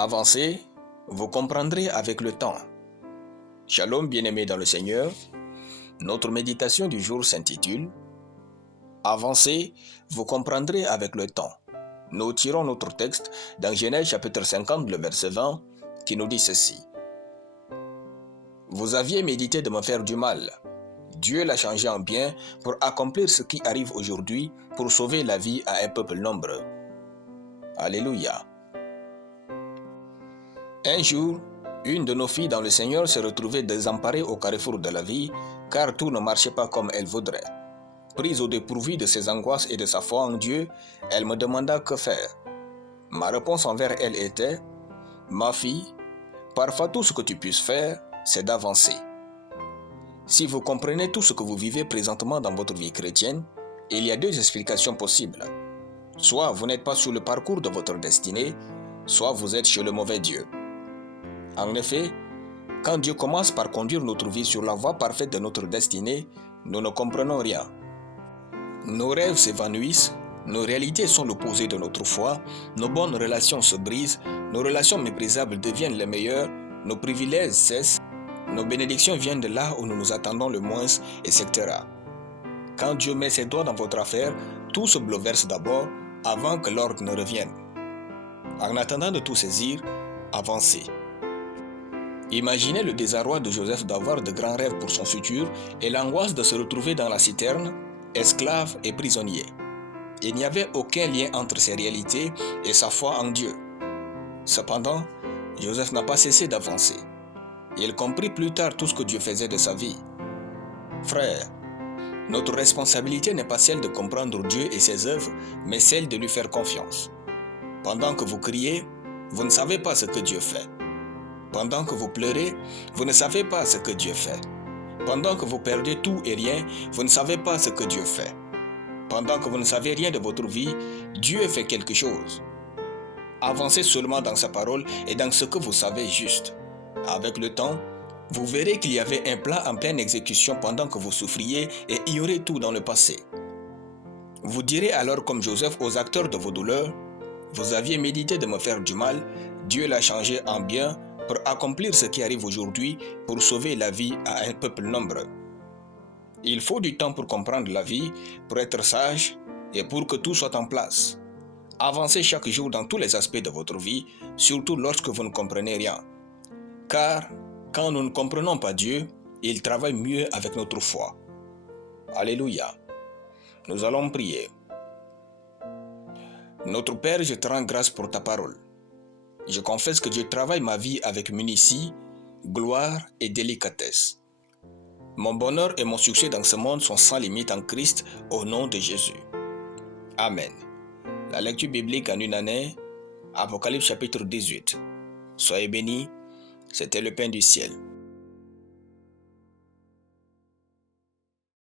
Avancez, vous comprendrez avec le temps. Shalom bien-aimés dans le Seigneur, notre méditation du jour s'intitule « Avancez, vous comprendrez avec le temps ». Nous tirons notre texte dans Genèse chapitre 50, le verset 20, qui nous dit ceci. « Vous aviez médité de me faire du mal. Dieu l'a changé en bien pour accomplir ce qui arrive aujourd'hui, pour sauver la vie à un peuple nombreux. » Alléluia. Un jour, une de nos filles dans le Seigneur se retrouvait désemparée au carrefour de la vie, car tout ne marchait pas comme elle voudrait. Prise au dépourvu de ses angoisses et de sa foi en Dieu, elle me demanda que faire. Ma réponse envers elle était « Ma fille, parfois tout ce que tu puisses faire, c'est d'avancer. Si vous comprenez tout ce que vous vivez présentement dans votre vie chrétienne, il y a deux explications possibles. Soit vous n'êtes pas sur le parcours de votre destinée, soit vous êtes chez le mauvais Dieu. En effet, quand Dieu commence par conduire notre vie sur la voie parfaite de notre destinée, nous ne comprenons rien. Nos rêves s'évanouissent, nos réalités sont l'opposé de notre foi, nos bonnes relations se brisent, nos relations méprisables deviennent les meilleures, nos privilèges cessent, nos bénédictions viennent de là où nous nous attendons le moins, etc. Quand Dieu met ses doigts dans votre affaire, tout se bouleverse d'abord avant que l'ordre ne revienne. En attendant de tout saisir, avancez. Imaginez le désarroi de Joseph d'avoir de grands rêves pour son futur et l'angoisse de se retrouver dans la citerne, esclave et prisonnier. Il n'y avait aucun lien entre ces réalités et sa foi en Dieu. Cependant, Joseph n'a pas cessé d'avancer. Il comprit plus tard tout ce que Dieu faisait de sa vie. Frères, notre responsabilité n'est pas celle de comprendre Dieu et ses œuvres, mais celle de lui faire confiance. Pendant que vous criez, vous ne savez pas ce que Dieu fait. Pendant que vous pleurez, vous ne savez pas ce que Dieu fait. Pendant que vous perdez tout et rien, vous ne savez pas ce que Dieu fait. Pendant que vous ne savez rien de votre vie, Dieu fait quelque chose. Avancez seulement dans sa parole et dans ce que vous savez juste. Avec le temps, vous verrez qu'il y avait un plan en pleine exécution pendant que vous souffriez et il y aurait tout dans le passé. Vous direz alors comme Joseph aux acteurs de vos douleurs, « Vous aviez médité de me faire du mal, Dieu l'a changé en bien, pour accomplir ce qui arrive aujourd'hui, pour sauver la vie à un peuple nombreux. » Il faut du temps pour comprendre la vie, pour être sage et pour que tout soit en place. Avancez chaque jour dans tous les aspects de votre vie, surtout lorsque vous ne comprenez rien. Car, quand nous ne comprenons pas Dieu, il travaille mieux avec notre foi. Alléluia. Nous allons prier. Notre Père, je te rends grâce pour ta parole. Je confesse que Dieu travaille ma vie avec munitie, gloire et délicatesse. Mon bonheur et mon succès dans ce monde sont sans limite en Christ, au nom de Jésus. Amen. La lecture biblique en une année, Apocalypse chapitre 18. Soyez bénis, c'était le pain du ciel.